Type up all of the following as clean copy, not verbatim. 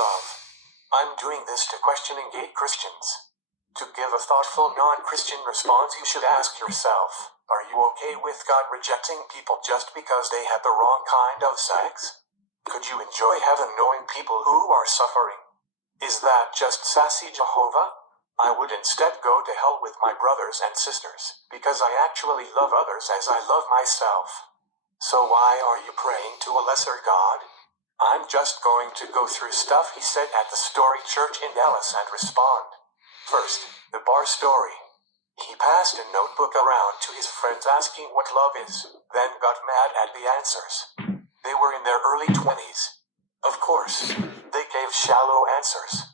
love. I'm doing this to questioning gay Christians. To give a thoughtful non-Christian response, you should ask yourself, are you okay with God rejecting people just because they had the wrong kind of sex? Could you enjoy heaven knowing people who are suffering? Is that just sassy Jehovah? I would instead go to hell with my brothers and sisters, because I actually love others as I love myself. So why are you praying to a lesser God? I'm just going to go through stuff he said at the Story Church in Dallas and respond. First, the bar story. He passed a notebook around to his friends asking what love is, then got mad at the answers. They were in their early 20s. Of course, they gave shallow answers.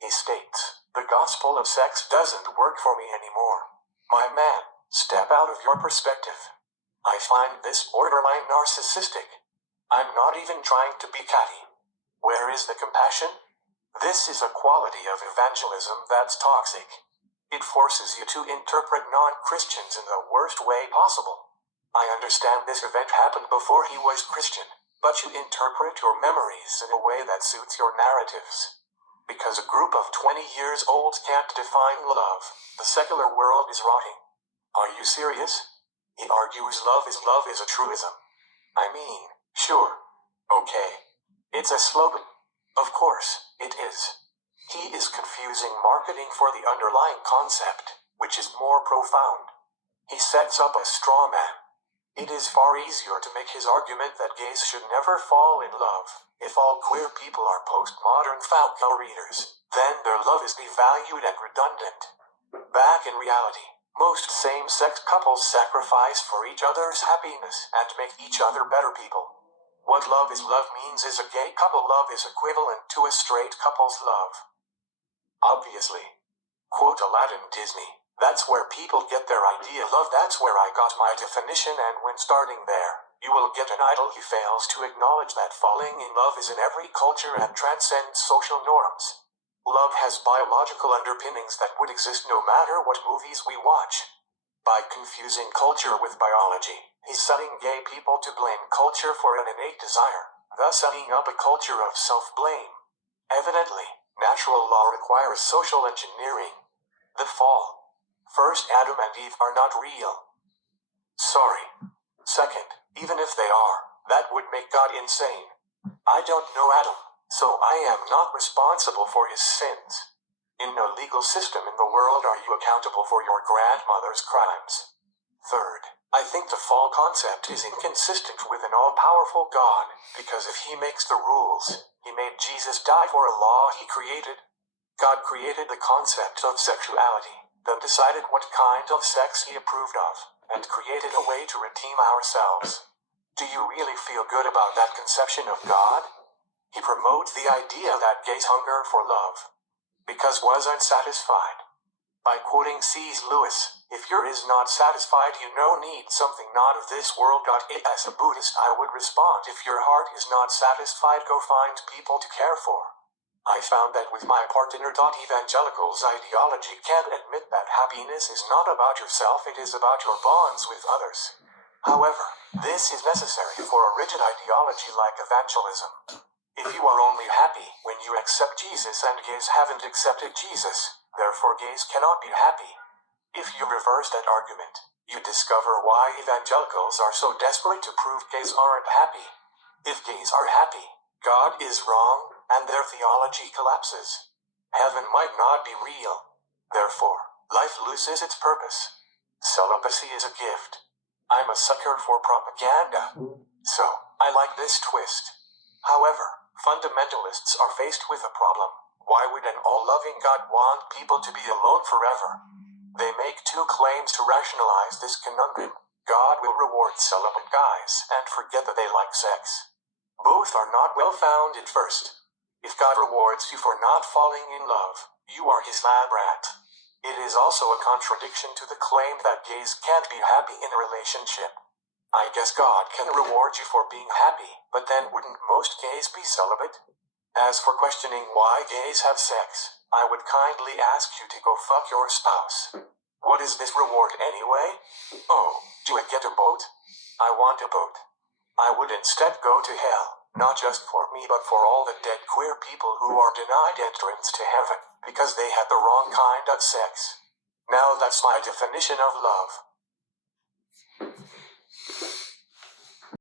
He states, the gospel of sex doesn't work for me anymore. My man, step out of your perspective. I find this borderline narcissistic. I'm not even trying to be catty. Where is the compassion? This is a quality of evangelism that's toxic. It forces you to interpret non-Christians in the worst way possible. I understand this event happened before he was Christian, but you interpret your memories in a way that suits your narratives. Because a group of 20 years olds can't define love, the secular world is rotting. Are you serious? He argues love is a truism. I mean, sure. Okay. It's a slogan. Of course, it is. He is confusing marketing for the underlying concept, which is more profound. He sets up a straw man. It is far easier to make his argument that gays should never fall in love. If all queer people are postmodern Falco readers, then their love is devalued and redundant. Back in reality, most same-sex couples sacrifice for each other's happiness and make each other better people. What love means is a gay couple love is equivalent to a straight couple's love. Obviously. Quote Aladdin Disney. That's where people get their idea of love. That's where I got my definition, and when starting there, you will get an idol who fails to acknowledge that falling in love is in every culture and transcends social norms. Love has biological underpinnings that would exist no matter what movies we watch. By confusing culture with biology, he's setting gay people to blame culture for an innate desire, thus setting up a culture of self-blame. Evidently, natural law requires social engineering. The fall. First, Adam and Eve are not real. Sorry. Second, even if they are, that would make God insane. I don't know Adam, so I am not responsible for his sins. In no legal system in the world are you accountable for your grandmother's crimes. Third, I think the fall concept is inconsistent with an all-powerful God, because if he makes the rules, he made Jesus die for a law he created. God created the concept of sexuality, then decided what kind of sex he approved of, and created a way to redeem ourselves. Do you really feel good about that conception of God? He promotes the idea that gays hunger for love, because was unsatisfied. By quoting C.S. Lewis, if your is not satisfied, you know need something not of this world. As a Buddhist, I would respond, if your heart is not satisfied, go find people to care for. I found that with my partner. Evangelicals' ideology can't admit that happiness is not about yourself, it is about your bonds with others. However, this is necessary for a rigid ideology like evangelism. If you are only happy when you accept Jesus and gays haven't accepted Jesus, therefore gays cannot be happy. If you reverse that argument, you discover why evangelicals are so desperate to prove gays aren't happy. If gays are happy, God is wrong, and their theology collapses. Heaven might not be real. Therefore, life loses its purpose. Celibacy is a gift. I'm a sucker for propaganda. So, I like this twist. However, fundamentalists are faced with a problem. Why would an all-loving God want people to be alone forever? They make two claims to rationalize this conundrum. God will reward celibate guys and forget that they like sex. Both are not well-founded. First, if God rewards you for not falling in love, you are his lab rat. It is also a contradiction to the claim that gays can't be happy in a relationship. I guess God can reward you for being happy, but then wouldn't most gays be celibate? As for questioning why gays have sex, I would kindly ask you to go fuck your spouse. What is this reward anyway? Oh, do I get a boat? I want a boat. I would instead go to hell. Not just for me but for all the dead queer people who are denied entrance to heaven because they had the wrong kind of sex. Now that's my definition of love.